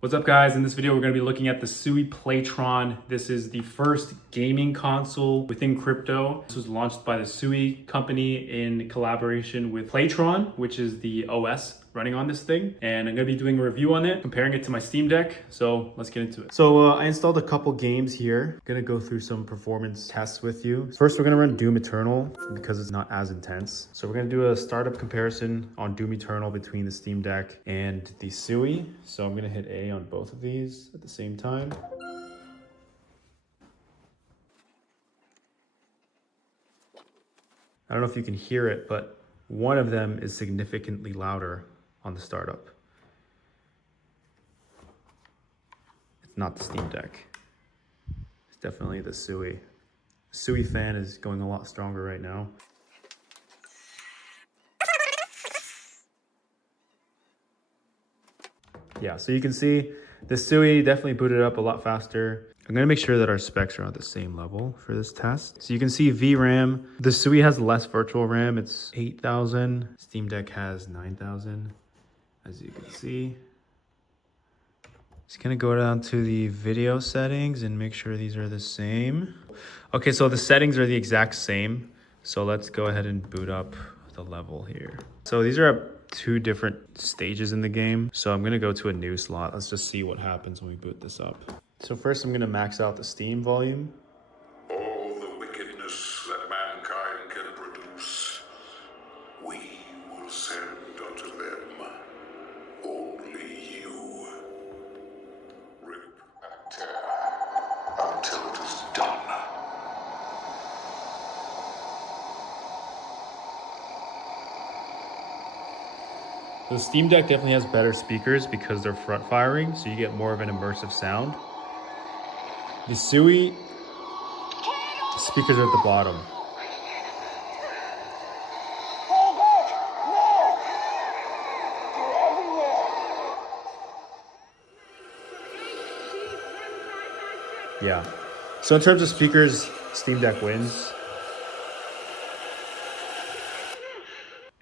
What's up guys? In this video we're going to be looking at the Sui Playtron. This is the first gaming console within crypto. This was launched by the Sui company in collaboration with Playtron, which is the OS running on this thing. And I'm going to be doing a review on it, comparing it to my Steam Deck. So let's get into it. So I installed a couple games here. I'm going to go through some performance tests with you. First we're going to run Doom Eternal because it's not as intense. So we're going to do a startup comparison on Doom Eternal between the Steam Deck and the Sui. So I'm going to hit A on both of these at the same time. I don't know if you can hear it, but one of them is significantly louder on the startup. It's not the Steam Deck. It's definitely the Sui. Sui fan is going a lot stronger right now. Yeah, so you can see the Sui definitely booted up a lot faster. I'm gonna make sure that our specs are at the same level for this test. So you can see VRAM. The Sui has less virtual RAM. It's 8,000. Steam Deck has 9,000, as you can see. Just gonna go down to the video settings and make sure these are the same. Okay, so the settings are the exact same. So let's go ahead and boot up the level here. So these are at two different stages in the game. So I'm gonna go to a new slot. Let's just see what happens when we boot this up. So first I'm gonna max out the Steam volume. All the wickedness that mankind can produce, we will send unto them. Only you. Rip and tear until it is done. The Steam Deck definitely has better speakers because they're front firing, so you get more of an immersive sound. The Sui speakers are at the bottom. Yeah. So in terms of speakers, Steam Deck wins.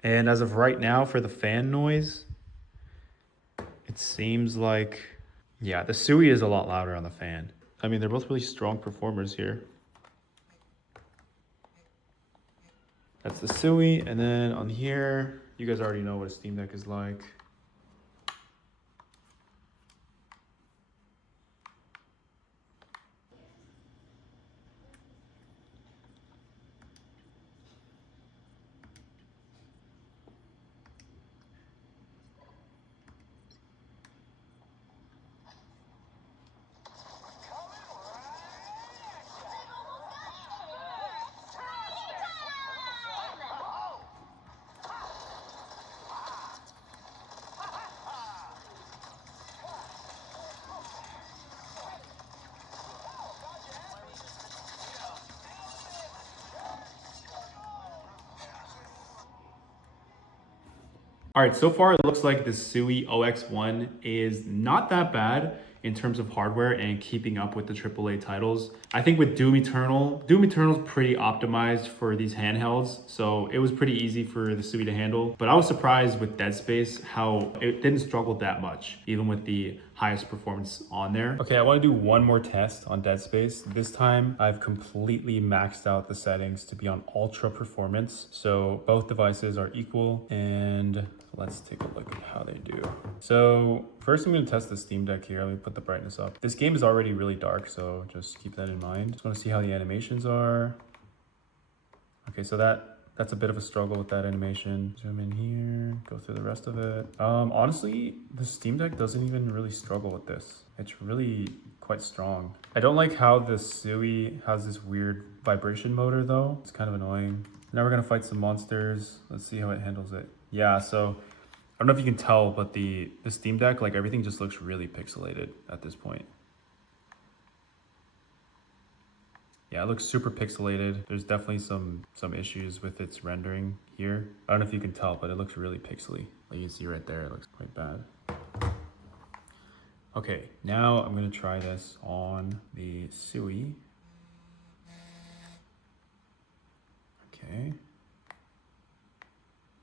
And as of right now, for the fan noise, it seems like, yeah, the Sui is a lot louder on the fan. I mean, they're both really strong performers here. That's the Sui, and then on here, you guys already know what a Steam Deck is like. All right, so far it looks like the Sui OX1 is not that bad in terms of hardware and keeping up with the AAA titles. I think with Doom Eternal's pretty optimized for these handhelds, so it was pretty easy for the Sui to handle. But I was surprised with Dead Space how it didn't struggle that much, even with the highest performance on there. Okay, I want to do one more test on Dead Space. This time I've completely maxed out the settings to be on ultra performance. So both devices are equal, and let's take a look at how they do. So first I'm going to test the Steam Deck here. Let me put the brightness up. This game is already really dark, so just keep that in mind. Just want to see how the animations are. Okay, so that's a bit of a struggle with that animation. Zoom in here, go through the rest of it. Honestly, the Steam Deck doesn't even really struggle with this. It's really quite strong. I don't like how the Sui has this weird vibration motor though. It's kind of annoying. Now we're gonna fight some monsters. Let's see how it handles it. Yeah, so I don't know if you can tell, but the Steam Deck, like everything just looks really pixelated at this point. Yeah, it looks super pixelated. There's definitely some issues with its rendering here. I don't know if you can tell, but it looks really pixely. Like you can see right there, it looks quite bad. Okay, now I'm gonna try this on the Sui. Okay.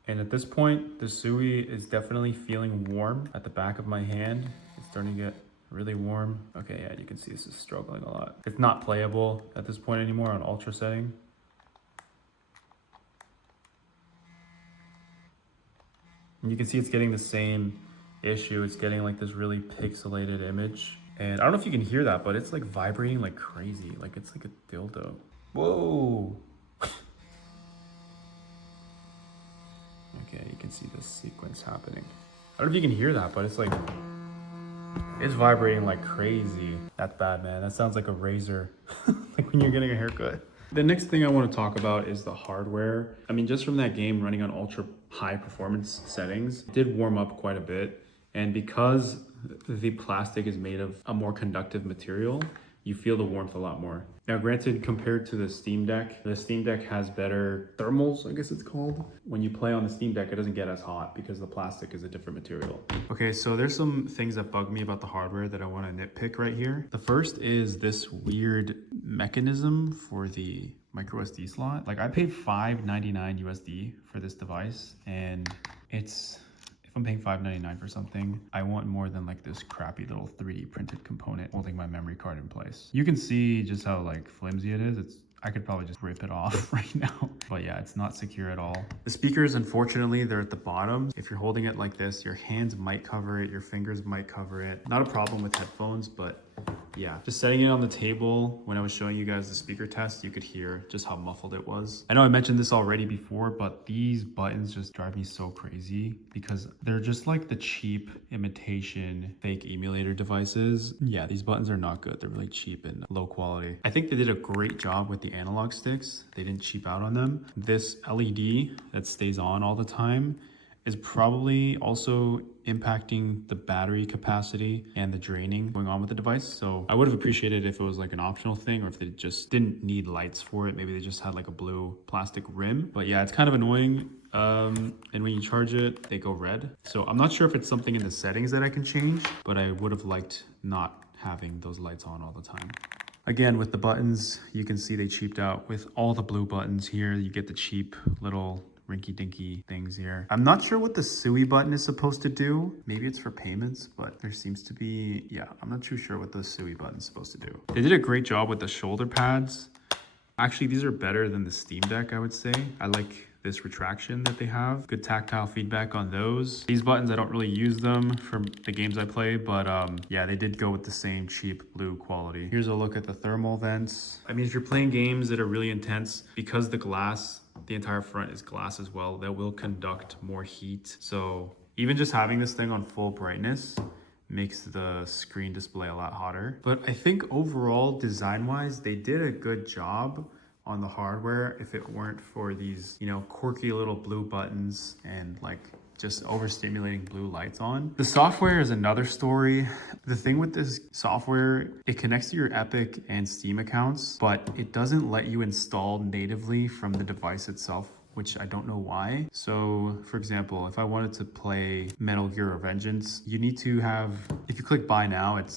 And at this point, the Sui is definitely feeling warm at the back of my hand. It's starting to get really warm. Okay, yeah, you can see this is struggling a lot. It's not playable at this point anymore on ultra setting. And you can see it's getting the same issue. It's getting like this really pixelated image. And I don't know if you can hear that, but it's like vibrating like crazy. Like it's like a dildo. Whoa. Okay, you can see this sequence happening. I don't know if you can hear that, but it's like, it's vibrating like crazy. That's bad, man. That sounds like a razor, like when you're getting a haircut. The next thing I want to talk about is the hardware. I mean, just from that game running on ultra high performance settings, it did warm up quite a bit. And because the plastic is made of a more conductive material, you feel the warmth a lot more. Now, granted, compared to the Steam Deck has better thermals, I guess it's called. When you play on the Steam Deck, it doesn't get as hot because the plastic is a different material. Okay, so there's some things that bug me about the hardware that I want to nitpick right here. The first is this weird mechanism for the micro SD slot. Like I paid $5.99 USD for this device, and it's, if I'm paying $5.99 for something, I want more than like this crappy little 3D printed component holding my memory card in place. You can see just how like flimsy it is. I could probably just rip it off right now. But yeah, it's not secure at all. The speakers, unfortunately, they're at the bottom. If you're holding it like this, your hands might cover it, your fingers might cover it. Not a problem with headphones, but yeah, just setting it on the table. When I was showing you guys the speaker test, you could hear just how muffled it was. I know I mentioned this already before, but these buttons just drive me so crazy because they're just like the cheap imitation fake emulator devices. Yeah, these buttons are not good. They're really cheap and low quality. I think they did a great job with the analog sticks. They didn't cheap out on them. This LED that stays on all the time is probably also impacting the battery capacity and the draining going on with the device. So I would have appreciated if it was like an optional thing, or if they just didn't need lights for it. Maybe they just had like a blue plastic rim. But yeah, it's kind of annoying. And when you charge it, they go red. So I'm not sure if it's something in the settings that I can change, but I would have liked not having those lights on all the time. Again, with the buttons, you can see they cheaped out with all the blue buttons here. You get the cheap little rinky-dinky things here. I'm not sure what the Sui button is supposed to do. Maybe it's for payments, but there seems to be, yeah, I'm not too sure what the Sui button is supposed to do. They did a great job with the shoulder pads. Actually, these are better than the Steam Deck, I would say. I like this retraction that they have. Good tactile feedback on those. These buttons, I don't really use them for the games I play, but yeah, they did go with the same cheap blue quality. Here's a look at the thermal vents. I mean, if you're playing games that are really intense, because the glass, the entire front is glass as well, that will conduct more heat. So even just having this thing on full brightness makes the screen display a lot hotter. But I think overall, design-wise, they did a good job on the hardware if it weren't for these, you know, quirky little blue buttons and like just overstimulating blue lights on. The software is another story. The thing with this software, it connects to your Epic and Steam accounts, but it doesn't let you install natively from the device itself, which I don't know why. So for example, if I wanted to play Metal Gear Revengeance, you need to have, if you click buy now, it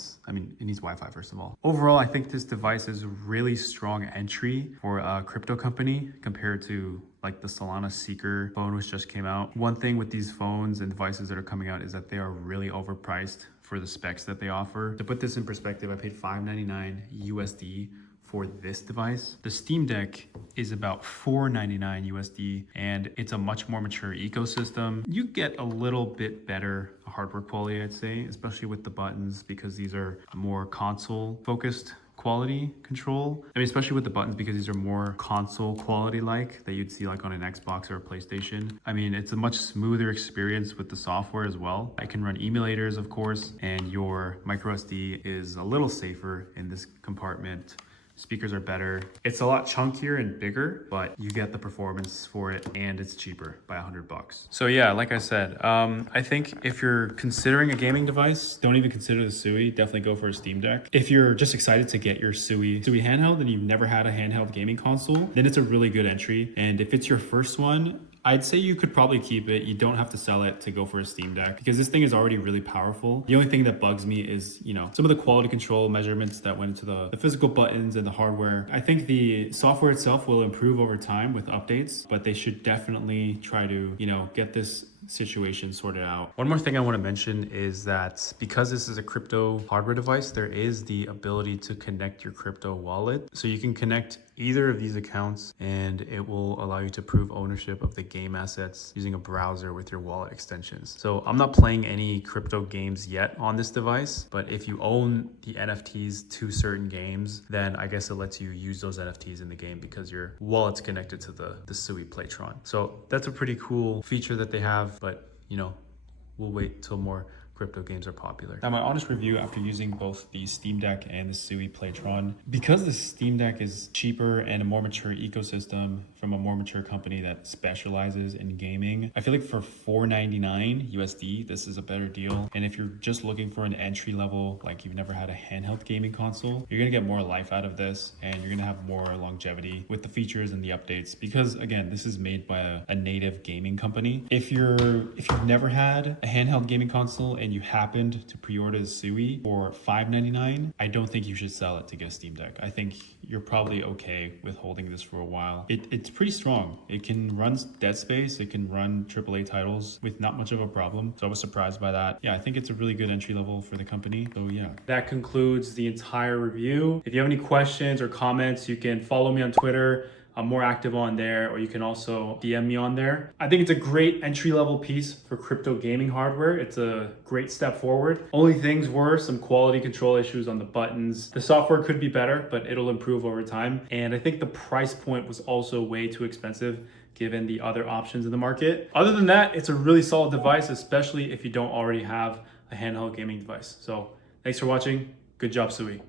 needs Wi-Fi first of all. Overall, I think this device is really strong entry for a crypto company compared to like the Solana Seeker phone which just came out. One thing with these phones and devices that are coming out is that they are really overpriced for the specs that they offer. To put this in perspective, I paid $5.99 USD for this device. The Steam Deck is about $4.99 USD, and it's a much more mature ecosystem. You get a little bit better hardware quality, I'd say, especially with the buttons, because these are more console focused quality control. I mean, especially with the buttons, because these are more console quality like that you'd see like on an Xbox or a PlayStation. I mean, it's a much smoother experience with the software as well. I can run emulators, of course, and your micro SD is a little safer in this compartment. Speakers are better. It's a lot chunkier and bigger, but you get the performance for it, and it's cheaper by $100. So yeah, like I said, I think if you're considering a gaming device, don't even consider the Sui. Definitely go for a Steam Deck. If you're just excited to get your Sui handheld and you've never had a handheld gaming console, then it's a really good entry. And if it's your first one, I'd say you could probably keep it. You don't have to sell it to go for a Steam Deck because this thing is already really powerful. The only thing that bugs me is, you know, some of the quality control measurements that went into the physical buttons and the hardware. I think the software itself will improve over time with updates, but they should definitely try to, you know, get this situation sorted out. One more thing I want to mention is that because this is a crypto hardware device, there is the ability to connect your crypto wallet. So you can connect either of these accounts and it will allow you to prove ownership of the game assets using a browser with your wallet extensions. So I'm not playing any crypto games yet on this device, but if you own the NFTs to certain games, then I guess it lets you use those NFTs in the game because your wallet's connected to the Sui Playtron. So that's a pretty cool feature that they have, but you know, we'll wait till more crypto games are popular. Now, my honest review after using both the Steam Deck and the Sui Playtron, because the Steam Deck is cheaper and a more mature ecosystem from a more mature company that specializes in gaming, I feel like for $4.99 USD, this is a better deal. And if you're just looking for an entry level, like you've never had a handheld gaming console, you're gonna get more life out of this and you're gonna have more longevity with the features and the updates. Because again, this is made by a native gaming company. If you've never had a handheld gaming console and you happened to pre-order the Sui for $5.99, I don't think you should sell it to get a Steam Deck. I think you're probably okay with holding this for a while. It's pretty strong. It can run Dead Space, it can run AAA titles with not much of a problem. So I was surprised by that. Yeah, I think it's a really good entry level for the company. So yeah, that concludes the entire review. If you have any questions or comments, you can follow me on Twitter. I'm more active on there, or you can also DM me on there. I think it's a great entry-level piece for crypto gaming hardware. It's a great step forward. Only things were some quality control issues on the buttons. The software could be better, but it'll improve over time. And I think the price point was also way too expensive given the other options in the market. Other than that, it's a really solid device, especially if you don't already have a handheld gaming device. So thanks for watching. Good job, Sui.